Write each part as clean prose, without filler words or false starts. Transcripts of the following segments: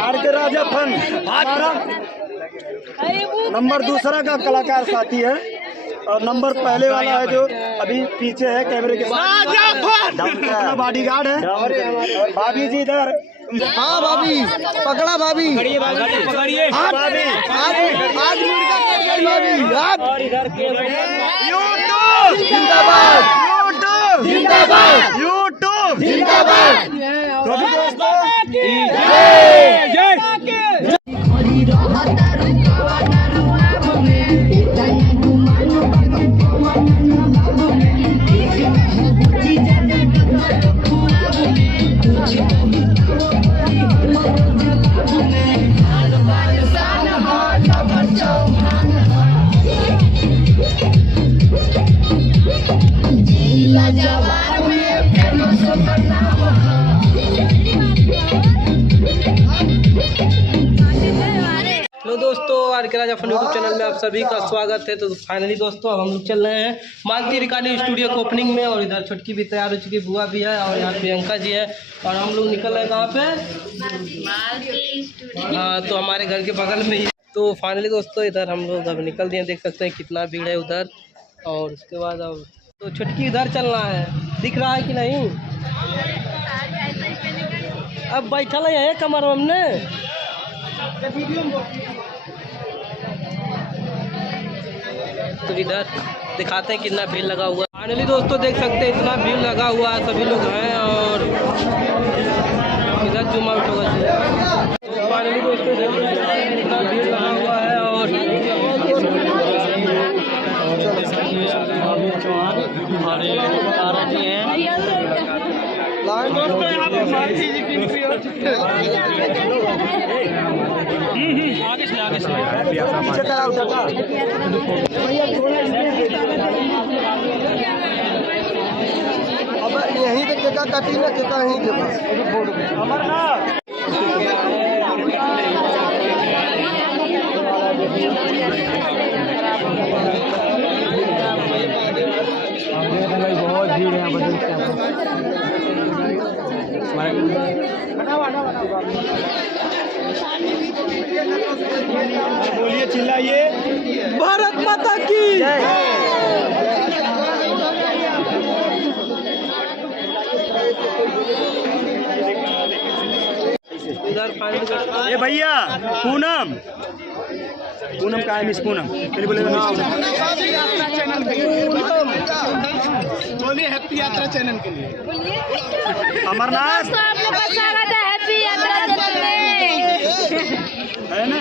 Are K Raja fun हमारा number दूसरा का कलाकार साथी है और नंबर पहले वाला है जो अभी पीछे है कैमरे के साथ बॉडीगार्ड है। भाभी जी इधर। हाँ भाभी पकड़ा भाभी पकड़िए भाभी आज मुर्गा कट गई भाभी आज। और इधर के जिंदाबाद जिंदाबाद यूट्यूब जिंदाबाद। हेलो दोस्तों, are K Raja fun YouTube channel में आप सभी का स्वागत है। तो फाइनली दोस्तों अब हम लोग चल रहे हैं मालती रिकॉर्डिंग स्टूडियो को ओपनिंग में, और इधर छुटकी भी तैयार हो चुकी, बुआ भी है और यहाँ प्रियंका जी है, और हम लोग निकल रहे हैं कहाँ पे? हाँ, तो हमारे घर के बगल में ही। तो फाइनली दोस्तों इधर हम लोग अब निकल दिए, देख सकते हैं कितना भीड़ है उधर। और उसके बाद अब तो छुटकी इधर चलना है, दिख रहा है कि नहीं? अब बैठा है कमर हमने। तो इधर दिखाते हैं कितना भीड़ लगा हुआ है। फाइनली दोस्तों देख सकते हैं इतना भीड़ लगा हुआ है, सभी लोग हैं। और इधर जुमा आउट होगा। तो फाइनली दोस्तों देख सकते हैं इतना भीड़ लगा हुआ है। और अब यहीं पे केका काटी ना केका यहीं के पास अमरनाथ बहुत भीड़ है। बोलिए, चिल्लाइए, भारत माता की। ये भैया पूनम का है, मिस पूनम फिर बोलेगा मिस चैनल के लिए बोलिए, हैप्पी यात्रा चैनल के लिए अमरनाथ हैप्पी यात्रा चैनल में है ना।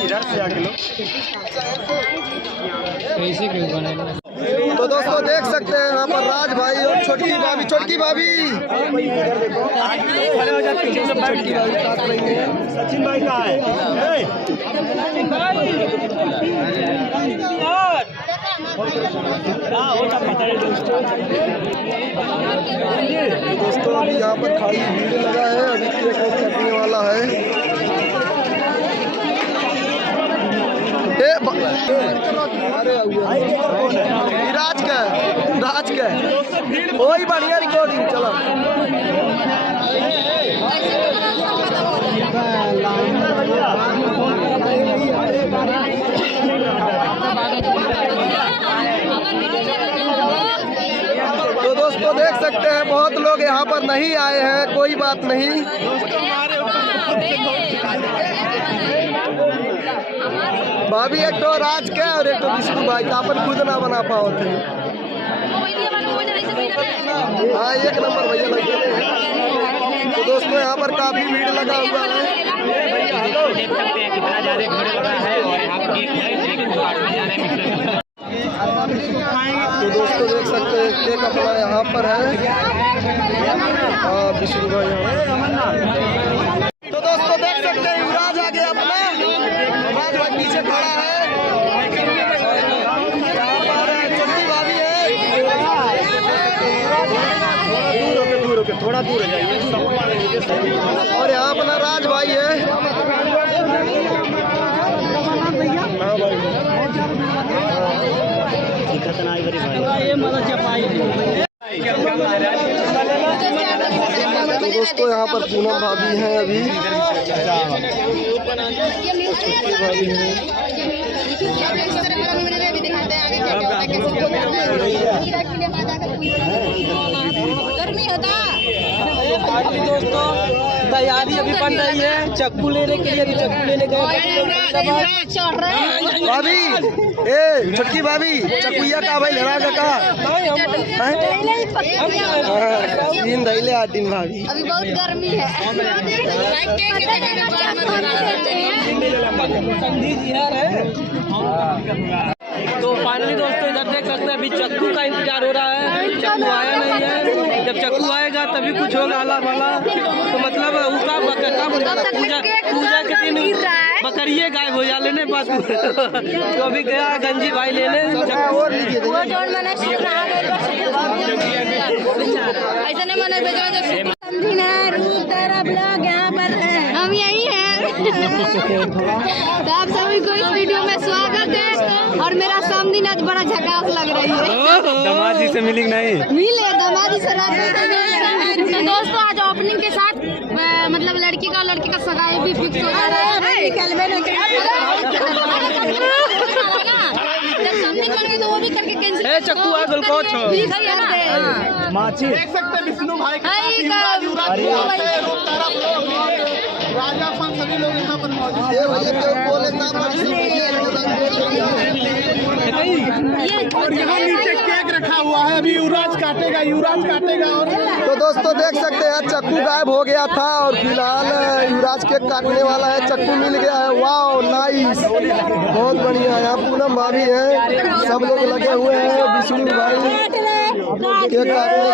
इधर से आगे लो कैसे क्यों बने। तो दोस्तों देख सकते हैं यहाँ पर राज भाई और छोटकी भाभी काट रही है। सचिन भाई कहाँ है? दोस्तों अभी यहाँ पर खाली भीड़ लगा है, अभी केक कटने वाला है। राज का वही बढ़िया रिकॉर्डिंग चलो। तो दोस्तों देख सकते हैं बहुत लोग यहाँ पर नहीं आए हैं, कोई बात नहीं। भाभी एक तो राज के और एक तो विष्णु भाई का अपन खुद ना बना पाओ थे। हाँ एक नंबर भैया लगे। तो दोस्तों यहाँ पर काफी भीड़ लगा हुआ है। देख सकते हैं कितना ज्यादा भीड़ लगा है। और तो दोस्तों देख सकते हैं केक अपना यहाँ पर है। हाँ विष्णु भाई यहाँ। तो दोस्तों देख सकते हैं युवराज आ गया अपना, युवराज भाई पीछे खड़ा है। थोड़ा दूर हो जाइए। और यहाँ अपना राज भाई है। हाँ भाई दोस्तों यहाँ पर पूनम भाभी हैं अभी, छोटी भाभी हैं। दोस्तों तैयारी अभी बन रही है चक्कू लेने के लिए। चक्कू लेने गए भाभी, ए छोटकी भाभी, चकुया का भाई लड़ा का दिन धैले 8 दिन भाभी। अभी बहुत गर्मी है। तो फाइनली दोस्तों इधर देख सकते हैं अभी चक्कू का इंतजार हो रहा है। चक्कू आया नहीं है, जब चक्कू आएगा तभी कुछ होगा आला वाला। तो मतलब उसका पूजा के दिन बकरिए गायब हो जा लेने बात। तो अभी गया गंजी भाई लेने ऐसा नहीं मना यहाँ पर हम यही हैं। तो आप सभी को इस वीडियो में स्वागत है। और मेरा सामने आज बड़ा झकास लग रही है। दामाद जी से मिली नहीं? मिले दामाद जी से रात में। तो दोस्तों आज ओपनिंग के साथ मतलब लड़की का लड़के का सगाई भी फिक्स हो जा रहा है। जब समथिंग बन गई तो वो भी करके कैंसिल। चक्कू आ गुलकोच माची देख सकते हैं विष्णु भाई राजा फन सभी लोग यहाँ पर मौजूद हैं। और यहाँ नीचे केक रखा हुआ है, अभी युवराज काटेगा और तो दोस्तों देख सकते हैं चक्कू गायब हो गया था और फिलहाल युवराज केक काटने वाला है। चक्कू मिल गया है। वाओ नाइस, बहुत बढ़िया। यहाँ पूनम भाभी है, सब लोग लगे हुए हैं। विष्णु भाई केक काटने।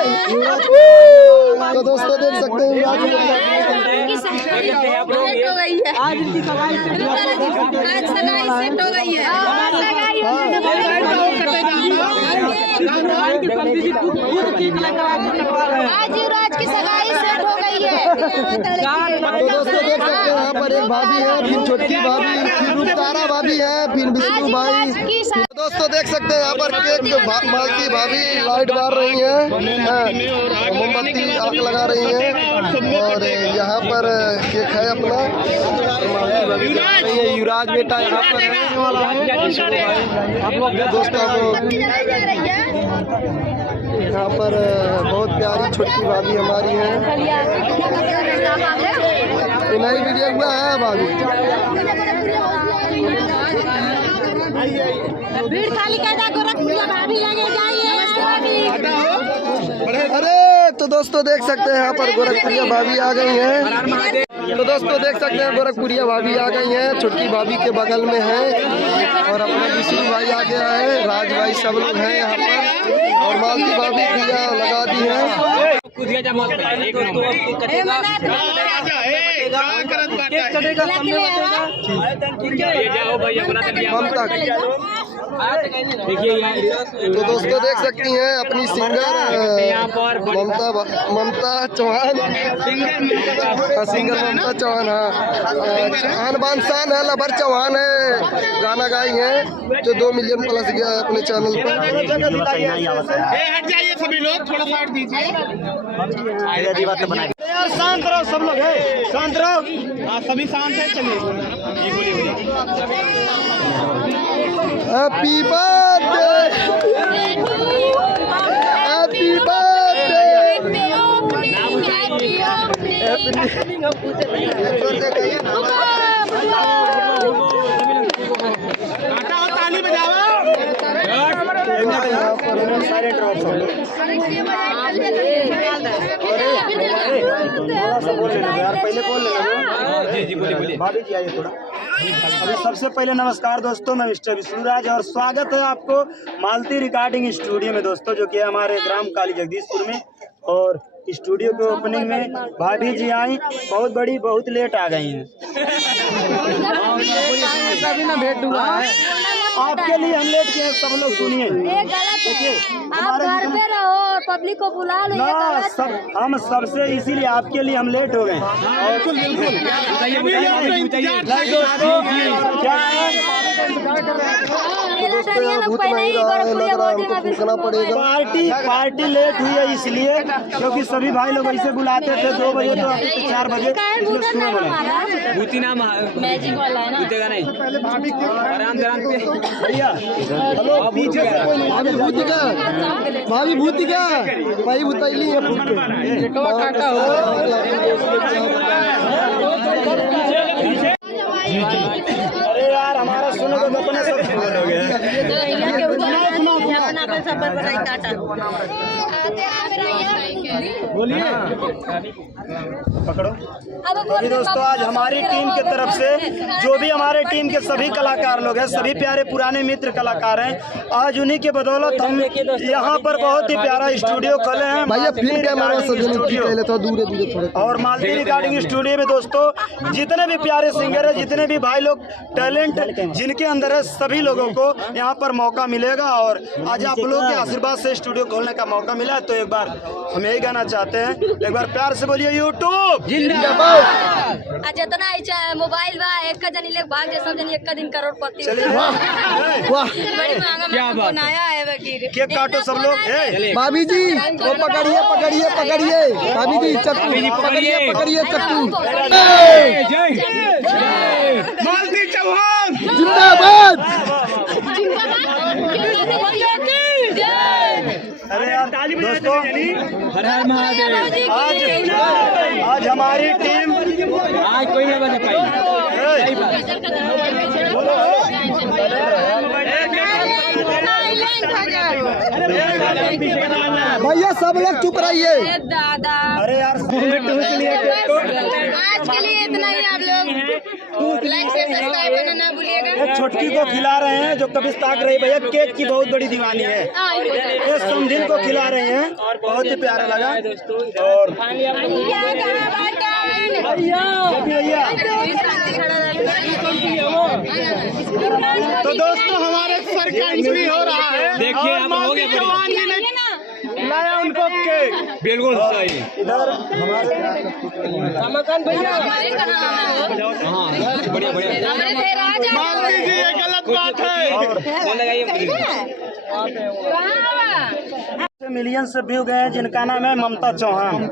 तो दोस्तों देख सकते हैं युवराज आज इनकी सगाई सेट हो गई है। आज युवराज की सगाई सेट हो गई है। तो दोस्तों देख सकते हैं यहाँ पर एक भाभी है, फिर छोटकी भाभी, फिर रूपतारा भाभी है, फिर विष्णु भाई। दोस्तों देख सकते हैं यहाँ पर केक मालती भाभी लाइट बार रही है, मोमबत्ती आग लगा रही है। और यहाँ पर केक है अपना युवराज बेटा यहाँ पर रहने वाला है। आप लोग दोस्तों यहाँ पर बहुत प्यारी छोटी भाभी हमारी है। नई वीडियो हुआ है भाभी। भीड़ खाली कैदा को रख दिया भाभी लगे जाइए। अरे तो दोस्तों देख सकते हैं यहाँ पर गोरखपुरिया भाभी आ गई हैं। तो दोस्तों देख सकते हैं गोरखपुरिया भाभी आ गई हैं, छोटकी भाभी के बगल में है। और अपना विष्णु भाई आ गया है, राज भाई सब लोग हैं यहाँ पर। और मालती भाभी दिया लगा दी है। तो दोस्तों देख सकती हैं अपनी सिंगर ममता चौहान, सिंगर ममता चौहान। चौहान बांसान है, लबर चौहान है, गाना गाई है जो 2 मिलियन प्लस गया है अपने चैनल पर। हट जाइए सभी लोग, थोड़ा सा हट दीजिए। यार शांत रहो सब लोग, है शांत रहो। हाँ सभी शांत है, चलिए। Happy birthday, happy birthday. हटाओ, ताली बजाओ। साइलेंट रहो सब लोग। यार पहले बोल लेना। जी बोलिए भाभी जी आइए थोड़ा। अभी सबसे पहले नमस्कार दोस्तों, मैं मिस्टर विष्णुराज और स्वागत है आपको मालती रिकॉर्डिंग स्टूडियो में दोस्तों, जो कि हमारे ग्राम काली जगदीशपुर में। और स्टूडियो के ओपनिंग में भाभी जी आई, बहुत बड़ी, बहुत लेट आ गई हैं। भेंट हुआ है आपके लिए, हम लेट किए, सब लोग सुनिए। आप घर पे रहो, पब्लिक को बुला लो। हम सबसे इसीलिए आपके लिए हम लेट हो गए। और क्या है दोस्तों यहाँ भूत नहीं रहा है, लग रहा है हमको फूकना पड़ेगा। पार्टी लेट हुई है इसलिए क्योंकि सभी भाई लोग ऐसे बुलाते थे 2 बजे तो 4 बजे इसलिए सुबह बोले भूती नाम मैजिक वाला है ना, भूतेगा नहीं आराम भैया हेलो पीछे से कोई नहीं भाभी भूत क्या भाभी भूत क्या भाई भूतैली है फूक अरे यार हमारा सुनो तो अपने सब हो गए बोलिए पकड़ो। अभी दोस्तों आज हमारी टीम की तरफ से जो भी हमारे टीम के सभी कलाकार लोग हैं, सभी प्यारे पुराने मित्र कलाकार हैं, आज उन्हीं के बदौलत हम यहाँ पर बहुत ही प्यारा स्टूडियो खोले हैं भैया फिल्म कैमरा सब तो दूर थोड़े। और मालती रिकॉर्डिंग स्टूडियो में दोस्तों जितने भी प्यारे सिंगर है, जितने भी भाई लोग टैलेंट जिनके अंदर है, सभी लोगों को यहाँ पर मौका मिलेगा। और आज आप लोगों के आशीर्वाद से स्टूडियो खोलने का मौका मिला, तो एक बार हम यही कहना चाहते हैं, एक बार प्यार से बोलिए यूट्यूब जितना मोबाइल बा एक जनी ले भाग जे सब जनी एक दिन करोड़पति। चलिए वाह क्या बात है केक काटो सब लोग। भाभी जी वो पकड़िए पकड़िए पकड़िए भाभी जी चक्कू पकड़िए पकड़िए चक्कू मालती चौहान जिंदाबाद। अरे यार दोस्तों हर हर महादेव। आज हमारी टीम आज कोई नहीं बचा पाई। भैया सब लोग चुप रहिए। अरे यार आज के लिए इतना ही। आप लोग लाइक शेयर सब्सक्राइब करना ना भूलिएगा। एक छोटकी को खिला रहे हैं जो कभी ताक रही भैया, केक की बहुत बड़ी दीवानी है। ये समधिन को खिला रहे हैं, बहुत ही प्यारा लगा। और भैया तो दोस्तों हमारे सरपंच भी हो रहा है। देखिए और अब हो मालती गया चौहान जी ने लाया उनको केक। बिल्कुल सही। इधर हमारे हाँ बढ़िया बढ़िया। मालती जी ये गलत बात है। फोन लगाइए मिलियन से व्यू गए हैं जिनका नाम है ममता चौहान।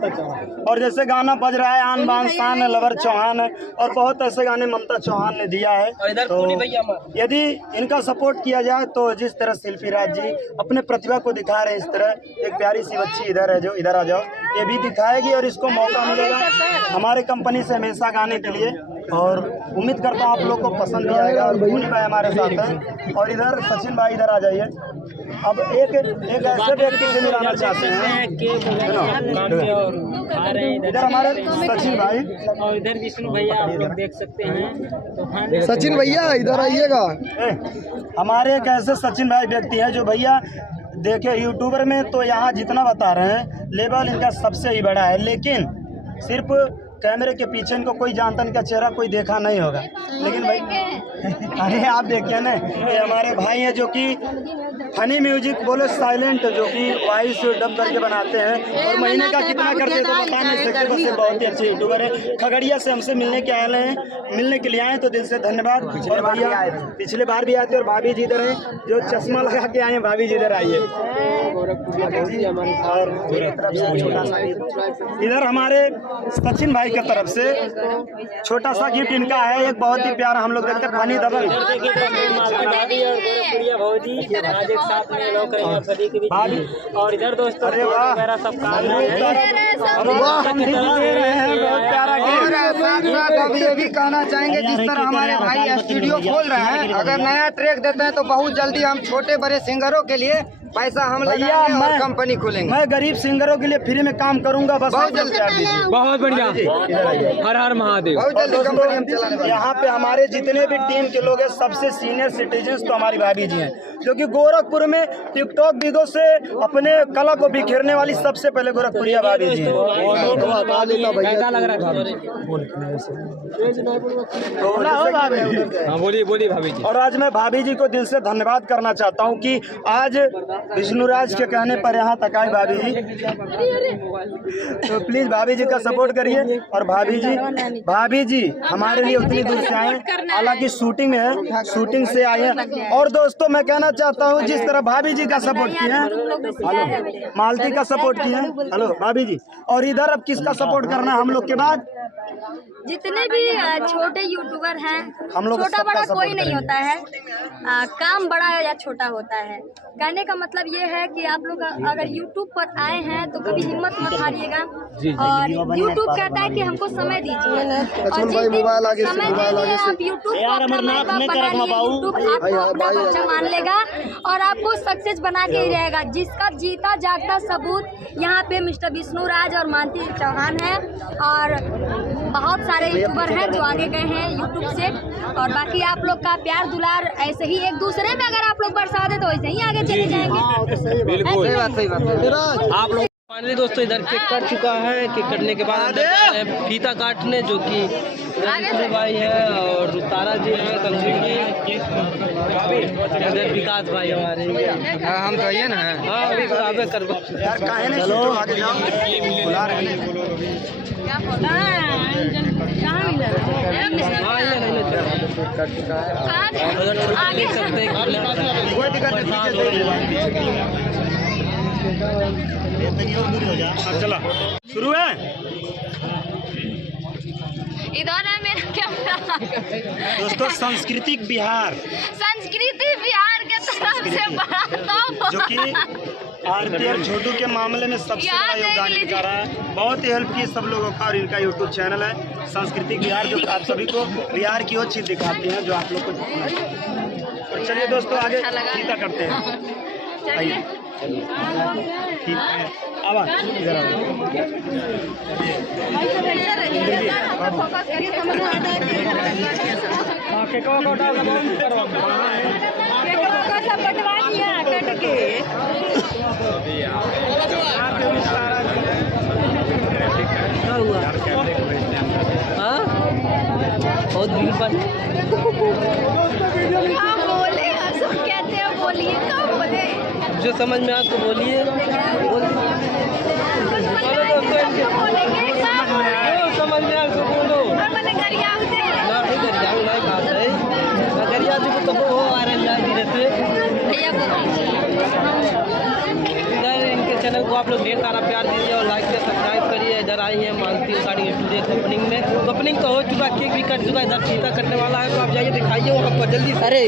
और जैसे गाना बज रहा है आन बान शान लवर चौहान है, और बहुत ऐसे गाने ममता चौहान ने दिया है। तो यदि इनका सपोर्ट किया जाए तो जिस तरह शिल्पी राज जी अपने प्रतिभा को दिखा रहे हैं, इस तरह एक प्यारी सी बच्ची इधर है जो इधर आ जाओ, ये भी दिखाएगी और इसको मौका मिलेगा हमारे कंपनी से हमेशा गाने के लिए। और उम्मीद करता हूँ आप लोग को पसंद भी आएगा। और भूनी भाई हमारे साथ हैं, और इधर सचिन भाई इधर आ जाइए। अब एक ऐसे व्यक्ति से मिलाना चाहते हैं, इधर हमारे सचिन भाई और इधर विष्णु भैया आप लोग देख सकते हैं। तो सचिन भैया इधर आइएगा। हमारे एक ऐसे सचिन भाई व्यक्ति हैं जो भैया देखे यूट्यूबर में तो यहाँ जितना बता रहे हैं लेवल इनका सबसे ही बड़ा है, लेकिन सिर्फ कैमरे के पीछे इनको कोई जानता इनका चेहरा कोई देखा नहीं होगा। लेकिन भाई अरे आप देखिए ना, ये हमारे भाई हैं जो कि फनी म्यूजिक बोले साइलेंट, जो कि वॉइस डब करके बनाते हैं और महीने का कितना करते हैं तो बता नहीं सकते। बस ये बहुत ही अच्छे यूट्यूबर है। खगड़िया से हमसे मिलने के लिए आए तो दिल से धन्यवाद। और भैया पिछले बार भी आए थे। और भाभी जी इधर हैं जो चश्मा लगा के आए हैं, भाभी जी इधर आइए। और इधर हमारे सचिन भाई की तरफ से छोटा सा गिफ्ट इनका है, एक बहुत ही प्यारा हम लोग देखते हैं फनी दबंग। साथ में लोग करेंगे सभी के बीच। और इधर दोस्तों अरे वाह मेरा सब काम है। बहुत प्यारा गिफ्ट। अभी ये भी कहना चाहेंगे जिस तरह हमारे भाई स्टूडियो खोल रहे हैं, अगर नया ट्रैक देते हैं तो बहुत जल्दी हम छोटे बड़े सिंगरों के लिए पैसा हम भैया लगाएंगे और कंपनी खोलेंगे। मैं गरीब सिंगरों के लिए फ्री में काम करूंगा, बस बहुत जल्दी बहुत बढ़िया। हर हर महादेव। बहुत जल्दी कंपनी हम चलाने वाले हैं। यहाँ पे हमारे जितने भी टीम के लोग हैं सबसे सीनियर सिटीजन तो हमारी भाभी जी हैं, जो कि गोरखपुर में टिकटॉक वीडियो से अपने कला को बिखेरने वाली सबसे पहले गोरखपुरिया भाभी जी हैं। बोलिए बोलिए भाभी जी। और आज मैं भाभी जी को दिल से धन्यवाद करना चाहता हूँ कि आज विष्णुराज के कहने पर यहाँ तक आए भाभी जी, तो प्लीज भाभी जी का सपोर्ट करिए। और भाभी जी हमारे लिए उतनी दूर से आए, हालांकि शूटिंग में है, शूटिंग से आए हैं। और दोस्तों मैं कहना चाहता हूँ जिस तरह भाभी जी का सपोर्ट किए हैं, हेलो मालती का सपोर्ट किए हैं, हेलो भाभी जी, और इधर अब किसका सपोर्ट करना है हम लोग के बाद? जितने भी छोटे यूट्यूबर हैं, हम लोग छोटा बड़ा सबका कोई support नहीं करेंगे। होता है, काम बड़ा या छोटा होता है। कहने का मतलब ये है कि आप लोग अगर यूट्यूब पर आए हैं तो कभी हिम्मत मत हारिएगा। और यूट्यूब कहता है कि हमको समय दीजिए, और जिस दिन समय दीजिए आप यूट्यूब को अपना माई बाप बना लिए, यूट्यूब आपको अपना बच्चा मान लेगा और आपको सक्सेस बना के ही रहेगा। जिसका जीता जागता सबूत यहाँ पे मिस्टर विष्णुराज और मालती चौहान है, और बहुत सारे यूट्यूबर हैं जो आगे गए हैं यूट्यूब से। और बाकी आप लोग का प्यार दुलार ऐसे ही एक दूसरे में अगर आप लोग बरसा दे तो वैसे ही आगे चले जाएंगे। बिल्कुल सही बात। आप लोग फाइनली दोस्तों इधर केक कट चुका है। केक कटने के बाद अंदर जा रहे हैं फीता काटने, जो कि विष्णु भाई है और तारा जी है, तंजीर जी, इधर विकास भाई हमारे। हम तो आइए ना। हाँ अभी आगे कर यार काहे नहीं, चलो आगे जाओ, बुला रहे हैं। हाँ ये नहीं देख सकते हैं कोई दिक्कत नहीं, चला शुरू है। इधर है मेरा कैमरा। दोस्तों सांस्कृतिक बिहार, संस्कृति बिहार के तरफ से बड़ा तो जो कि आरती और छोटू के मामले में सबसे बड़ा योगदान इनका रहा है। बहुत ही हेल्प की सब लोगों का, और इनका यूट्यूब चैनल है सांस्कृतिक बिहार, जो आप सभी को बिहार की वो चीज़ दिखाती हैं जो आप लोग को। तो चलिए दोस्तों आगे गीता करते हैं, आइए ठीक है। अब इधर क्या हुआ? हाँ बहुत भीड़ भाड़। बोले सब कहते हैं, बोलिए कब बोले, जो समझ में आ तो बोलिए। समझ में आ तो बोलो। तो वो आ रहे इधर इनके चैनल को आप लोग ढेर सारा प्यार दीजिए और लाइक से सब्सक्राइब करिए। इधर आई है मालती रिकॉर्डिंग स्टूडियो ओपनिंग में। ओपनिंग तो हो चुका, केक भी कट चुका, इधर फीता कटने वाला है, तो आप जाइए दिखाइए वहाँ पर जल्दी। अरे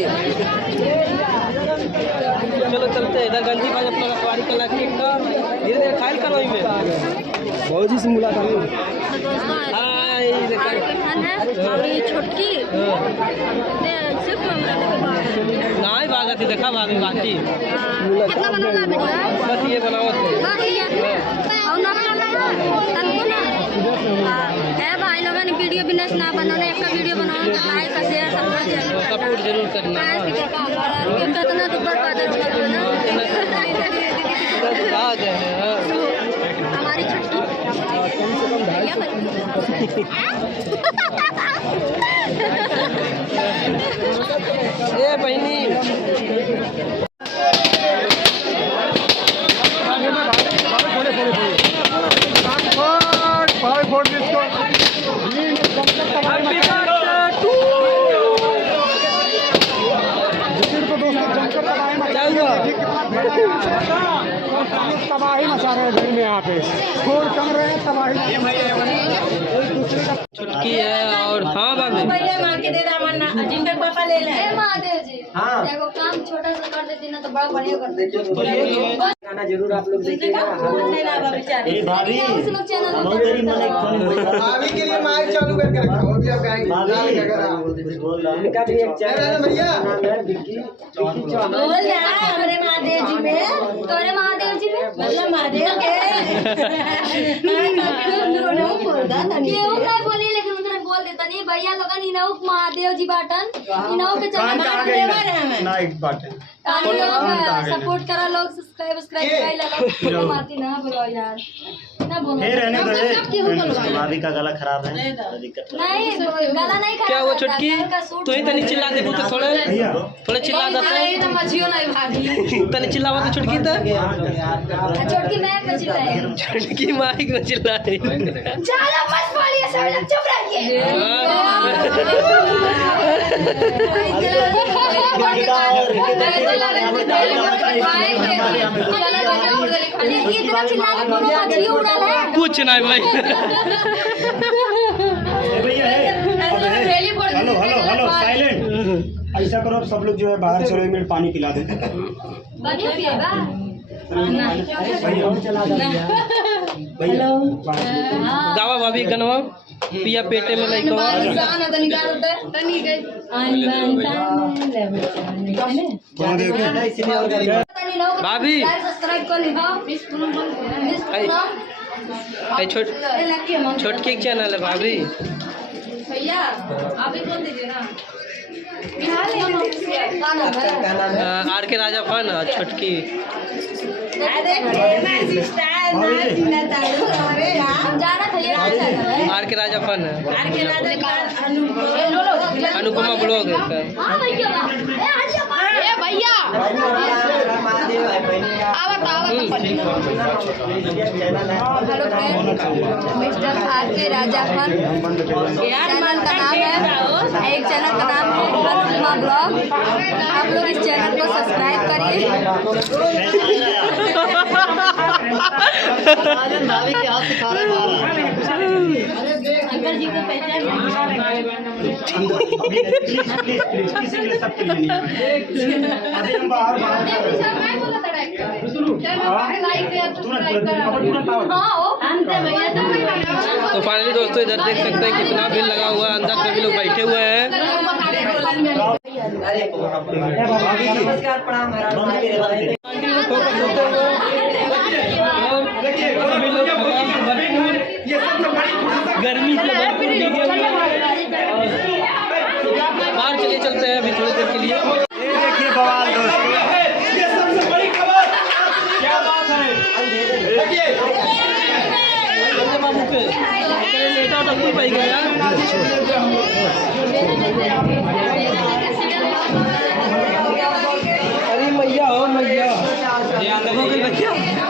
चलो चलते हैं। इधर गंजी भाई अपना रखवारी कला केक का धीरे धीरे खाइल करो में बहुत जी से मुलाकात। छोटकी नहीं भागा थी, देखा भाभी बाती कितना बनाना वीडियो, बस ये बनाओ भाई लोगों ने वीडियो बिजनेस ना बनाने, एक वीडियो बनाओ तो लाइक का शेयर सपोर्ट जरूर करना। कितना तो बर्बाद आ गए हमारी छुट्टी ए बहनी तबाही मचा रहे हैं घर में, यहाँ पे खून कम रहे हैं, तबाही। छुटकी है और हाँ बाबू महादेव जी देखो काम छोटा सा कर देती ना तो बड़ा बढ़िया कर देती। गाना जरूर आप लोग देखिएगा। भाभी भाभी के लिए माइक चालू करके रखा हो, अभी आप गाएंगे। उनका भी एक चैनल है भैया, हमारे महादेव जी में, तोरे महादेव जी में मतलब महादेव के केहू नहीं बोली, लेकिन उधर बोल देता नहीं भैया लोगन इनहु महादेव जी बाटन, इनहु के चैनल नाइट बटन सपोर्ट करा लोग, सब्सक्राइब करा लोग। मारती ना बोलो यार, हे रहने दो हे। भाभी का गला खराब है, दिक्कत नहीं गला नहीं क्या हुआ छुटकी? तू ही तनी चिल्ला दे तो थोड़े थोड़े चिल्ला देते मछियो नहीं भागी तनी चिल्लावा तो छुटकी था छोटकी मैं में चिल्लाए छुटकी माइक में चिल्लाए ज्यादा मत बोलिए सब लोग चुप रहिए इतना चिल्लाने कोनो मछली उड़ा है कुछ नहीं भाई भैया हेलो हेलो हेलो साइलेंट। ऐसा करो सब लोग जो है बाहर चलो, 1 मिनट पानी पिला दे। पानी पिएगा हेलो गावा भाभी गनवा पिया पेटे में नहीं कवा भाभी सब्सक्राइब कर छोटकी चैनल है भाभी भैया आप ही बोल दीजिए ना आर के राजा फन छोटकी R K Raja fun Anupama blog mister R K Raja fun channel का नाम है, एक चैनल का नाम है अनुपमा ब्लॉग। आप लोग इस चैनल को सब्सक्राइब करिए। अंकल जी को पहचान तो फाइनली दोस्तों इधर देख सकते हैं कितना भीड़ लगा हुआ है, अंदर सभी लोग बैठे हुए हैं। गर्मी से बाहर चलिए चलते हैं अभी थोड़ी देर के लिए। ये देखिए बवाल दोस्तों, ये सबसे बड़ी खबर क्या बात है। बाबू पे लेटा तो कोई पाई गया अरे मैया हो मैया।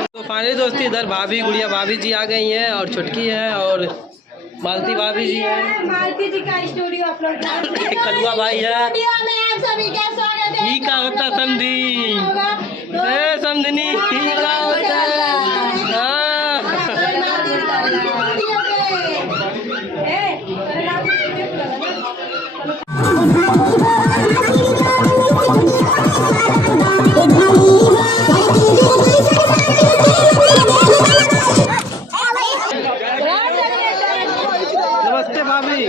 तो फाइनली दोस्ती इधर भाभी गुड़िया भाभी जी आ गई हैं और छुटकी है और मालती भाभी जी है, मालती जी का स्टूडियो अपलोड कलुआ भाई है। सभी का स्वागत है। ही का होता समझी समझनी ही का होता नमस्ते भाभी।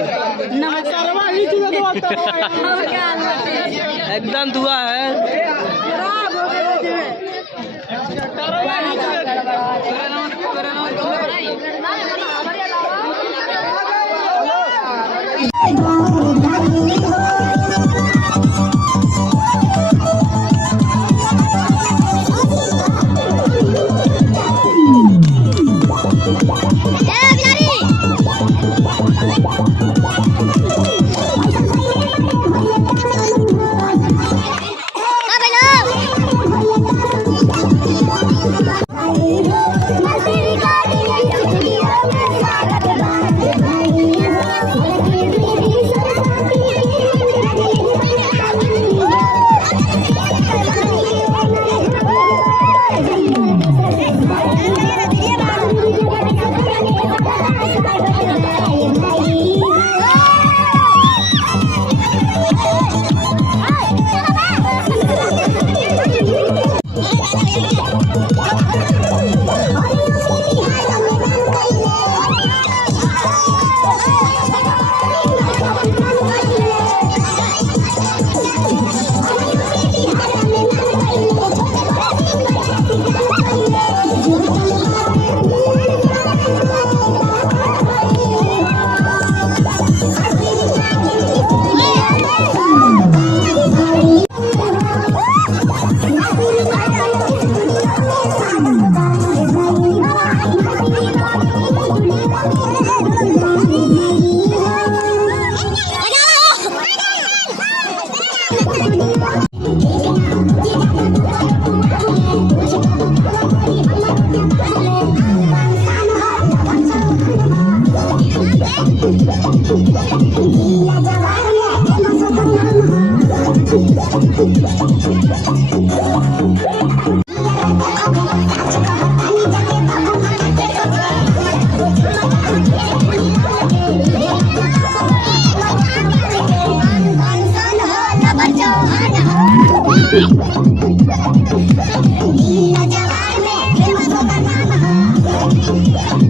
एकदम दुआ है। Thank you. Ila